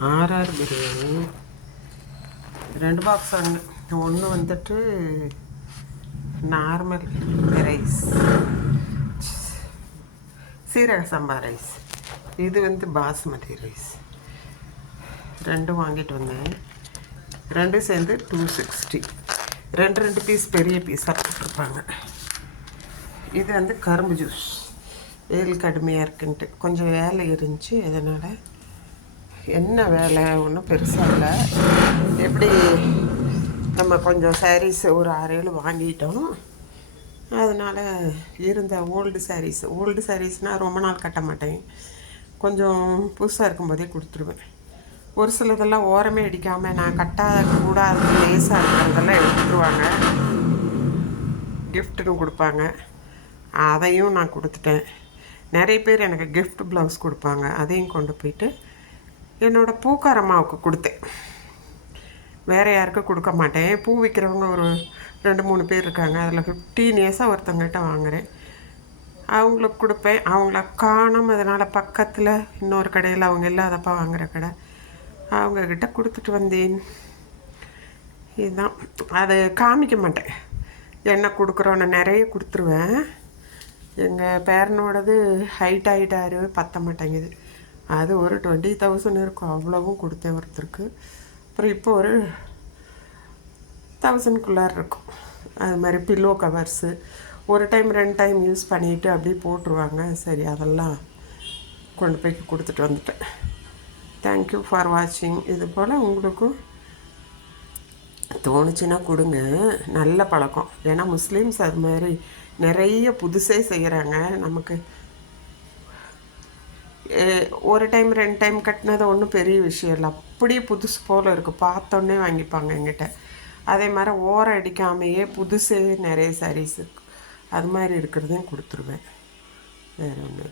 RR biryani 2 box வாங்கினேன். ஒன்று வந்துட்டு நார்மல் ரைஸ், சீரக சம்பா ரைஸ். இது வந்து பாஸ்மதி ரைஸ். ரெண்டும் வாங்கிட்டு வந்தேன். ரெண்டும் சேர்ந்து 260. ரெண்டு பீஸ் பெரிய பீஸாக போட்டிருப்பாங்க. இது வந்து கரும்பு ஜூஸ். வெயில் கடுமையாக இருக்குன்ட்டு கொஞ்சம் வேலை இருந்துச்சு. அதனால் என்ன வேலை ஒன்றும் பெருசாக இல்லை. எப்படி நம்ம கொஞ்சம் சாரீஸ் ஒரு 6-7 வாங்கிட்டோம். அதனால் இருந்த ஓல்டு சாரீஸ்னால் ரொம்ப நாள் கட்ட மாட்டேன். கொஞ்சம் புதுசாக இருக்கும்போதே கொடுத்துருவேன். ஒரு சிலதெல்லாம் ஓரமே அடிக்காமல் நான் கட்டாக்கூடாது லேசாக இருக்கிறதெல்லாம் எடுத்துருவாங்க, கிஃப்ட்டுன்னு கொடுப்பாங்க. அதையும் நான் கொடுத்துட்டேன். நிறைய பேர் எனக்கு கிஃப்ட் ப்ளவுஸ் கொடுப்பாங்க. அதையும் கொண்டு போயிட்டு என்னோடய பூக்காரம்மாவுக்கு கொடுத்தேன். வேறு யாருக்கும் கொடுக்க மாட்டேன். பூ விற்கிறவங்க ஒரு 2-3 பேர் இருக்காங்க. அதில் 15 இயர்ஸாக ஒருத்தவங்ககிட்ட வாங்குகிறேன். அவங்களுக்கு கொடுப்பேன். அவங்கள காணோம். அதனால் பக்கத்தில் இன்னொரு கடையில் அவங்க இல்லாதப்பா வாங்குகிற கடை, அவங்கக்கிட்ட கொடுத்துட்டு வந்தேன். இதுதான். அதை காமிக்க மாட்டேன். என்ன கொடுக்குறோன்னு நிறைய கொடுத்துருவேன். எங்கள் பேரனோடது ஹைட் ஆகிட்டாரு, பற்ற மாட்டேங்குது. அது ஒரு 20,000 இருக்கும். அவ்வளவும் கொடுத்தேன் ஒருத்தருக்கு. அப்புறம் இப்போ ஒரு 1000க்குள்ளார இருக்கும். அது மாதிரி பில்லோ கவர்ஸு ஒரு டைம் 2 டைம் யூஸ் பண்ணிவிட்டு அப்படியே போட்டுருவாங்க. சரி, அதெல்லாம் கொண்டு போய் கொடுத்துட்டு வந்துட்டேன். தேங்க்யூ ஃபார் வாட்சிங். இது போல் உங்களுக்கும் தோணுச்சுன்னா கொடுங்க. நல்ல பழக்கம். ஏன்னா முஸ்லீம்ஸ் அது மாதிரி நிறைய புதுசே செய்கிறாங்க. நமக்கு ஒரு டைம் 2 டைம் கட்டினது ஒன்றும் பெரிய விஷயம் இல்லை. அப்படியே புதுசு போல் இருக்குது. பார்த்தோன்னே வாங்கிப்பாங்க எங்கிட்ட. அதே மாதிரி ஓரம் அடிக்காமையே புதுசே நிறைய சாரீஸ் இருக்குது. அது மாதிரி இருக்கிறதையும் கொடுத்துருவேன். வேறு ஒன்று.